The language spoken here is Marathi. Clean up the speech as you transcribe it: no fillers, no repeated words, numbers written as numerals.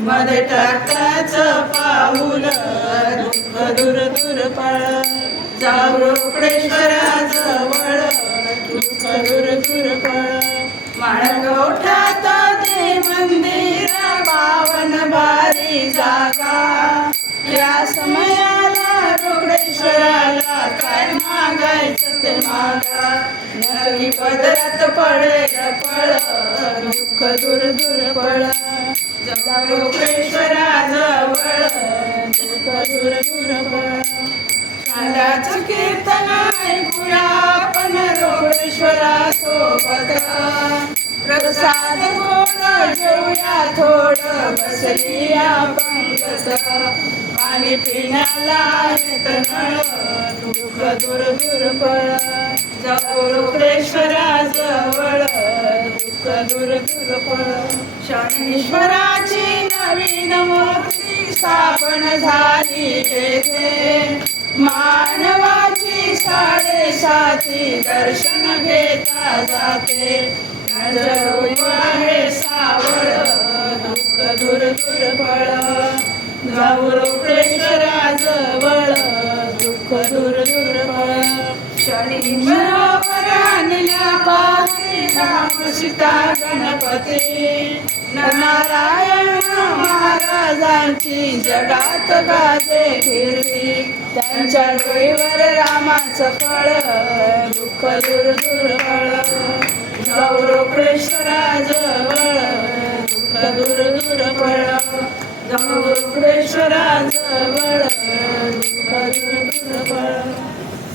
मध्ये टाकाच पाऊल दुःख दूर दूर पळ जाऊ रोकडेश्वराजवळ दुःख दूर दूर पळ माळगोठात ते मंदिर पावन भारी जागा या समयाला रोकडेश्वराला काय मागायचं ते मागा नक्की पदरात पडेल फळ दुःख दूर दूर पळ जाऊ रोकडेश्वराजवळ दुःख दूर दूर पळ कांदाचं कीर्तन ऐकूया आपण रोकडेश्वरासोबत प्रसाद गोड जेवूया थोडं बसली पंगत पाणी पिण्याला येत नळ दुःख दूर दूर पळ जाऊ रोकडेश्वराजवळ दुःख दूर दूर पळ शनेश्वराची नवीन मूर्ती स्थापन झाली येथे मानवाची 7:30 दर्शन घेता जाते हे सावळ दुःख दूर दूर पळ जाऊ रोकडेश्वराजवळ दुःख दूर दूर पळ शनी बरोबर आणल्या पाही राम सीता गणपती नारायण महाराजांची जगात गाजे कीर्ती त्यांच्या डोईवर रामाचं फळ दुःख दूर दूर पळ जाऊ रोकडेश्वराजवळ दुःख दूर दूर पळ जाऊ रोकडेश्वराजवळ दुःख दूर दूर पळ